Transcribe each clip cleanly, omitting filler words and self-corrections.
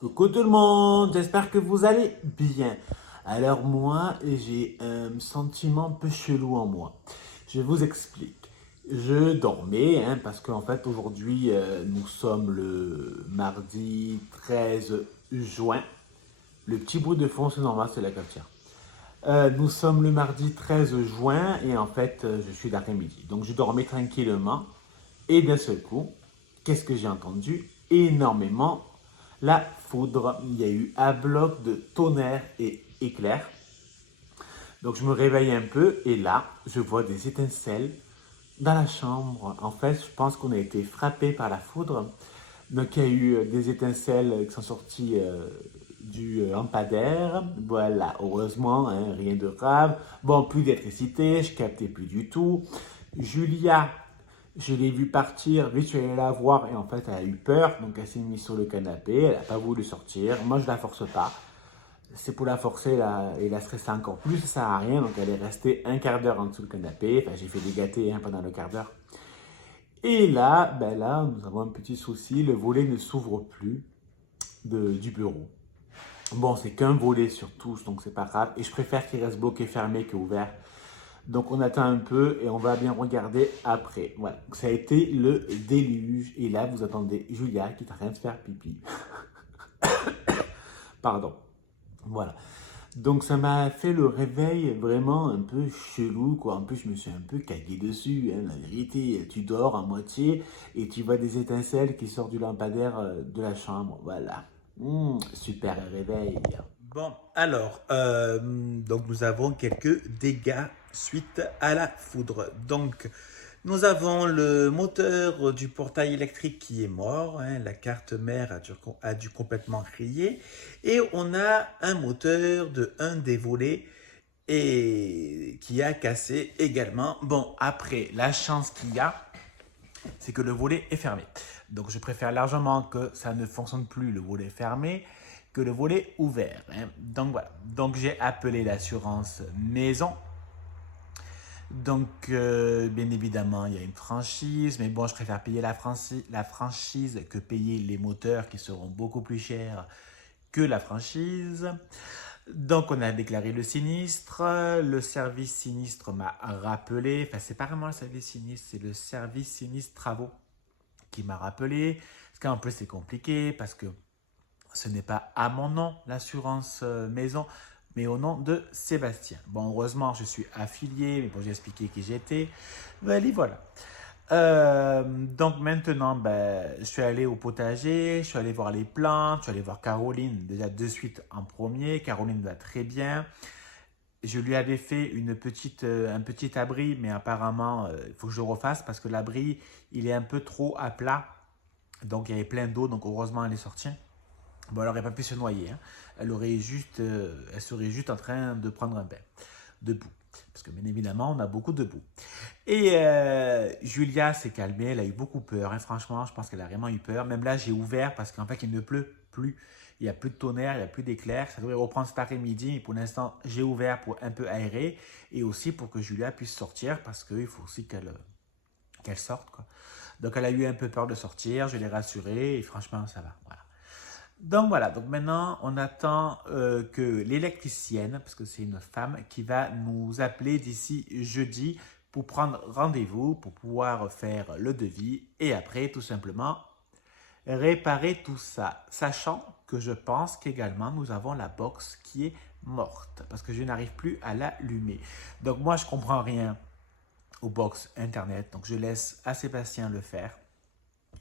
Coucou tout le monde, j'espère que vous allez bien. Alors moi, j'ai un sentiment un peu chelou en moi. Je vous explique. Je dormais, parce qu'en fait aujourd'hui, nous sommes le mardi 13 juin. Le petit bout de fond, c'est normal, c'est la cafetière. Nous sommes le mardi 13 juin et en fait, je suis d'après-midi. Donc je dormais tranquillement et d'un seul coup, qu'est-ce que j'ai entendu? Énormément la foudre. Il y a eu un bloc de tonnerre et éclairs. Donc je me réveille un peu et là, je vois des étincelles dans la chambre. En fait, je pense qu'on a été frappé par la foudre. Donc il y a eu des étincelles qui sont sorties du lampadaire. Voilà, heureusement, hein, rien de grave. Bon, plus d'électricité, je captais plus du tout. Julia, je l'ai vue partir, vite je suis allé la voir et en fait elle a eu peur, donc elle s'est mise sur le canapé, elle n'a pas voulu sortir. Moi je la force pas, c'est pour la forcer là, et la stresser encore plus, ça sert à rien, donc elle est restée un quart d'heure en dessous du canapé, enfin j'ai fait des gâtés pendant le quart d'heure. Et là, nous avons un petit souci, le volet ne s'ouvre plus du bureau. Bon, c'est qu'un volet sur tous, donc c'est pas grave, et je préfère qu'il reste bloqué fermé qu'ouvert. Donc on attend un peu et on va bien regarder après. Voilà, ça a été le déluge. Et là, vous attendez Julia qui est en train de faire pipi. Pardon. Voilà. Donc ça m'a fait le réveil vraiment un peu chelou, quoi. En plus, je me suis un peu cagué dessus, hein. La vérité, tu dors à moitié et tu vois des étincelles qui sortent du lampadaire de la chambre. Voilà. Super réveil. Bon, alors, donc nous avons quelques dégâts suite à la foudre. Donc, nous avons le moteur du portail électrique qui est mort, hein, la carte mère a dû complètement griller, et on a un moteur de un des volets et qui a cassé également. Bon, après, la chance qu'il y a, c'est que le volet est fermé. Donc je préfère largement que ça ne fonctionne plus, le volet fermé, que le volet ouvert, hein. Donc voilà. Donc j'ai appelé l'assurance maison. Donc bien évidemment, il y a une franchise, mais bon, je préfère payer la franchise que payer les moteurs qui seront beaucoup plus chers que la franchise. Donc on a déclaré le sinistre, le service sinistre m'a rappelé, enfin c'est pas vraiment le service sinistre, c'est le service sinistre travaux qui m'a rappelé. Parce qu'en plus, c'est compliqué parce que ce n'est pas à mon nom l'assurance maison, mais au nom de Sébastien. Bon, heureusement, je suis affilié, mais bon, j'ai expliqué qui j'étais. Voilà. Donc maintenant, je suis allé au potager, je suis allé voir les plantes, je suis allé voir Caroline déjà de suite en premier. Caroline va très bien. Je lui avais fait un petit abri, mais apparemment, il faut que je le refasse parce que l'abri, il est un peu trop à plat. Donc, il y avait plein d'eau, donc heureusement, elle est sortie. Bon, elle n'aurait pas pu se noyer, hein. Elle serait juste en train de prendre un bain debout. Parce que bien évidemment, on a beaucoup de boue. Et Julia s'est calmée, elle a eu beaucoup peur, hein. Franchement, je pense qu'elle a vraiment eu peur. Même là, j'ai ouvert parce qu'en fait, il ne pleut plus. Il n'y a plus de tonnerre, il n'y a plus d'éclairs. Ça devrait reprendre cet après-midi. Et pour l'instant, j'ai ouvert pour un peu aérer et aussi pour que Julia puisse sortir parce qu'il faut aussi qu'elle sorte, quoi. Donc, elle a eu un peu peur de sortir. Je l'ai rassurée et franchement, ça va. Voilà. Donc voilà, donc maintenant on attend que l'électricienne, parce que c'est une femme, qui va nous appeler d'ici jeudi pour prendre rendez-vous, pour pouvoir faire le devis et après tout simplement réparer tout ça. Sachant que je pense qu'également nous avons la box qui est morte parce que je n'arrive plus à l'allumer. Donc moi je comprends rien aux box internet, donc je laisse à Sébastien le faire.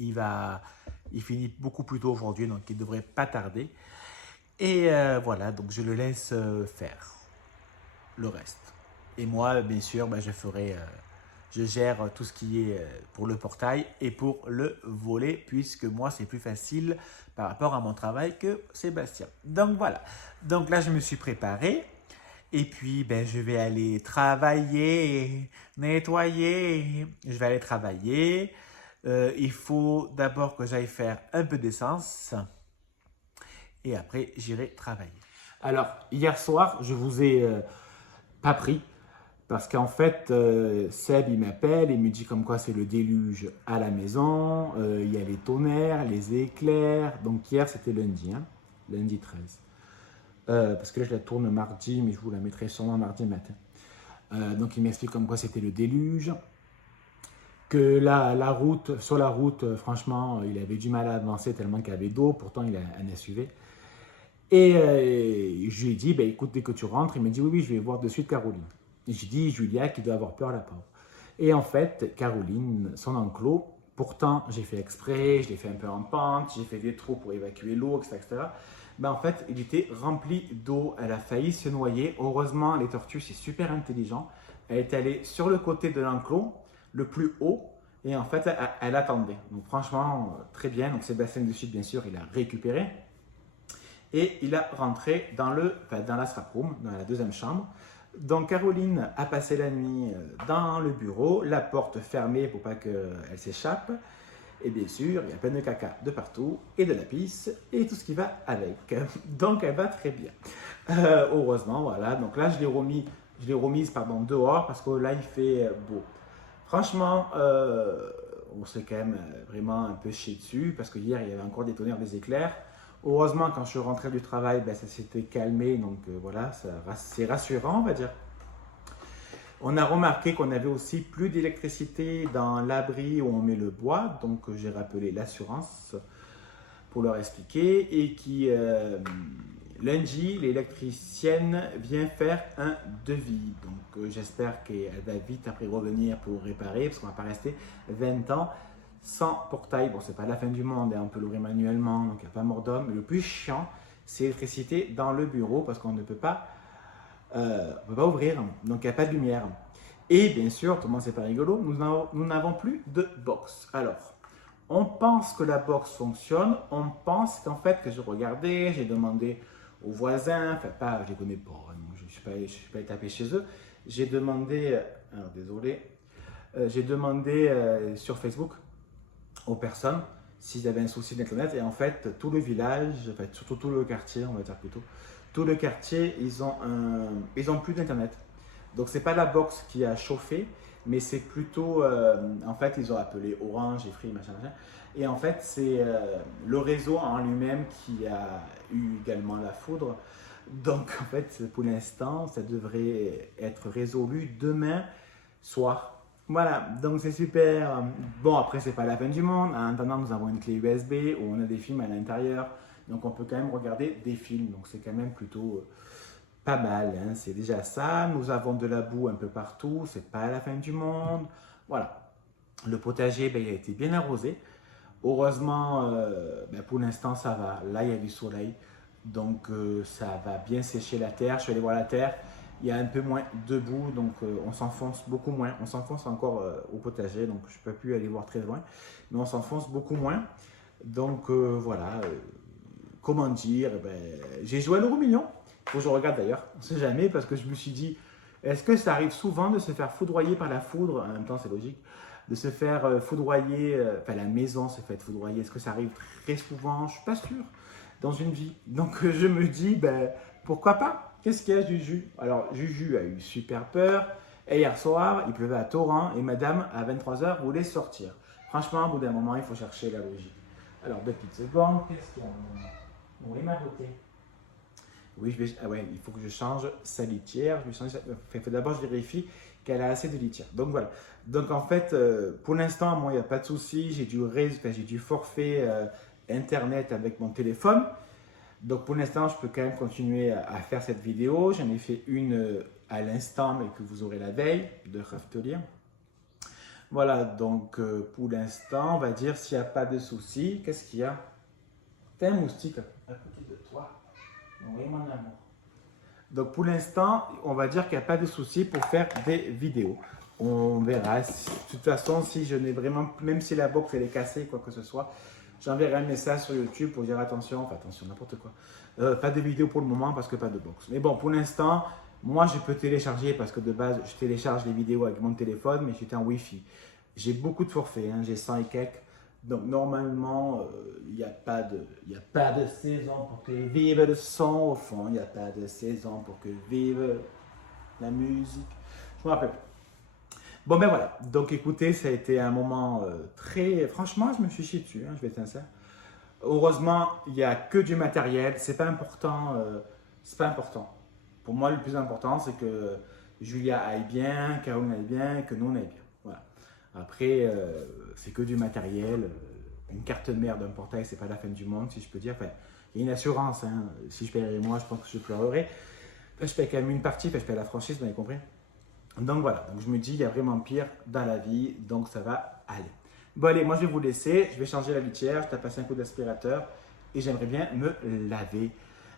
Il va, il finit beaucoup plus tôt aujourd'hui, donc il devrait pas tarder. Et voilà, donc je le laisse faire le reste. Et moi, bien sûr, je gère tout ce qui est pour le portail et pour le volet, puisque moi, c'est plus facile par rapport à mon travail que Sébastien. Donc voilà. Donc là, je me suis préparé. Et puis, je vais aller travailler, nettoyer. Je vais aller travailler. Il faut d'abord que j'aille faire un peu d'essence et après j'irai travailler. Alors, hier soir, je vous ai pas pris parce qu'en fait, Seb, il m'appelle et me dit comme quoi c'est le déluge à la maison. Il y a les tonnerres, les éclairs. Donc hier, c'était lundi, hein. lundi 13. Parce que là, je la tourne mardi, mais je vous la mettrai sûrement mardi matin. Donc, il m'explique comme quoi c'était le déluge. Que sur la route, franchement, il avait du mal à avancer tellement qu'il y avait d'eau. Pourtant, il a un SUV. Et je lui ai dit, ben, écoute, dès que tu rentres, il m'a dit, oui, je vais voir de suite Caroline. Et j'ai dit, Julia, qui doit avoir peur, la pauvre. Et en fait, Caroline, son enclos, pourtant, j'ai fait exprès, je l'ai fait un peu en pente, j'ai fait des trous pour évacuer l'eau, etc. Ben, en fait, il était rempli d'eau. Elle a failli se noyer. Heureusement, les tortues, c'est super intelligent. Elle est allée sur le côté de l'enclos, le plus haut, et en fait, elle attendait. Donc, franchement, très bien. Donc, Sébastien, de suite, bien sûr, il a récupéré. Et il a rentré dans la scrap room, dans la deuxième chambre. Donc Caroline a passé la nuit dans le bureau, la porte fermée pour pas qu'elle s'échappe. Et bien sûr, il y a plein de caca de partout, et de la pisse, et tout ce qui va avec. Donc elle va très bien. Heureusement, voilà. Donc là, je l'ai remise dehors, parce que là, il fait beau. Franchement, on s'est quand même vraiment un peu chié dessus, parce que hier, il y avait encore des tonnerres, des éclairs. Heureusement, quand je suis rentré du travail, ben, ça s'était calmé, donc voilà, c'est rassurant, on va dire. On a remarqué qu'on avait aussi plus d'électricité dans l'abri où on met le bois, donc j'ai rappelé l'assurance pour leur expliquer, et lundi, l'électricienne vient faire un devis. Donc j'espère qu'elle va vite après revenir pour réparer, parce qu'on ne va pas rester 20 ans sans portail. Bon, c'est pas la fin du monde, hein, on peut l'ouvrir manuellement, donc il n'y a pas mort d'homme. Mais le plus chiant, c'est l'électricité dans le bureau, parce qu'on ne peut pas, ouvrir, donc il n'y a pas de lumière. Et bien sûr, tout le monde, c'est pas rigolo, nous n'avons plus de box. Alors, on pense que la box fonctionne, on pense qu'en fait, que j'ai regardé, j'ai demandé aux voisins, enfin pas, je les connais pas, je ne suis pas tapé chez eux, j'ai demandé, alors désolé, j'ai demandé sur Facebook aux personnes s'ils avaient un souci d'internet, et en fait tout le village, enfin, surtout tout le quartier, on va dire plutôt, tout le quartier, ils ont plus d'internet. Donc c'est pas la box qui a chauffé, mais c'est plutôt, en fait ils ont appelé Orange et Free, machin. Et en fait c'est le réseau en lui-même qui a eu également la foudre. Donc en fait pour l'instant ça devrait être résolu demain soir. Voilà, donc c'est super. Bon, après, c'est pas la fin du monde. En attendant, nous avons une clé USB où on a des films à l'intérieur. Donc, on peut quand même regarder des films. Donc, c'est quand même plutôt pas mal, hein. C'est déjà ça. Nous avons de la boue un peu partout. C'est pas la fin du monde. Voilà. Le potager, ben, il a été bien arrosé. Heureusement, ben, pour l'instant, ça va. Là, il y a du soleil. Donc, ça va bien sécher la terre. Je suis allé voir la terre. Il y a un peu moins de boue, donc on s'enfonce beaucoup moins. On s'enfonce encore au potager, donc je ne peux plus aller voir très loin, mais on s'enfonce beaucoup moins. Donc voilà, comment dire, ben, j'ai joué à l'euro million. Il faut que je regarde d'ailleurs, on ne sait jamais, parce que je me suis dit, est-ce que ça arrive souvent de se faire foudroyer par la foudre? En même temps, c'est logique, de se faire foudroyer, enfin la maison se fait foudroyer. Est-ce que ça arrive très souvent? Je ne suis pas sûr, dans une vie. Donc je me dis, ben, pourquoi pas? Qu'est-ce qu'il y a, Juju? Alors, Juju a eu super peur. Et hier soir, il pleuvait à torrent et madame, à 23h, voulait sortir. Franchement, au bout d'un moment, il faut chercher la logique. Alors, 2 petites secondes. Qu'est-ce qu'il y a? Oui, ma beauté. Oui, il faut que je change sa litière. D'abord, je vérifie qu'elle a assez de litière. Donc, voilà. Donc, en fait, pour l'instant, moi, il n'y a pas de souci. J'ai du forfait Internet avec mon téléphone. Donc pour l'instant, je peux quand même continuer à faire cette vidéo. J'en ai fait une à l'instant, mais que vous aurez la veille de Raftolier. Voilà, donc pour l'instant, on va dire s'il n'y a pas de souci. Qu'est-ce qu'il y a? T'as un moustique à côté de toi. Oui, mon amour. Donc pour l'instant, on va dire qu'il n'y a pas de souci pour faire des vidéos. On verra. De toute façon, si je n'ai vraiment, même si la box elle est cassée, quoi que ce soit, j'enverrai un message sur YouTube pour dire attention, n'importe quoi. Pas de vidéo pour le moment parce que pas de box. Mais bon, pour l'instant, moi je peux télécharger parce que de base, je télécharge les vidéos avec mon téléphone, mais j'étais en Wi-Fi. J'ai beaucoup de forfaits, hein, j'ai 100 et quelques. Donc normalement, il n'y a pas de saison pour que vive le son au fond. Il n'y a pas de saison pour que vive la musique. Je me rappelle. Bon ben voilà, donc écoutez, ça a été un moment très... Franchement, je me suis chié dessus, hein, je vais être sincère. Heureusement, il n'y a que du matériel. C'est pas important. C'est pas important. Pour moi, le plus important, c'est que Julia aille bien, Caroline aille bien, que nous on aille bien. Voilà. Après, c'est que du matériel. Une carte mère d'un portail, c'est pas la fin du monde, si je peux dire. Enfin, il y a une assurance. Hein. Si je paierais moi, je pense que je pleurerais. Enfin, je paye quand même une partie, enfin, je paye la franchise, vous avez compris. Donc voilà, donc je me dis, il y a vraiment pire dans la vie, donc ça va aller. Bon allez, moi je vais vous laisser, je vais changer la litière, je tape passer un coup d'aspirateur et j'aimerais bien me laver.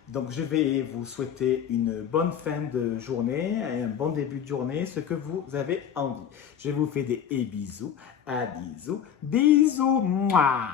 Donc je vais vous souhaiter une bonne fin de journée et un bon début de journée, ce que vous avez envie. Je vous fais des bisous, à bisous, bisous, moi.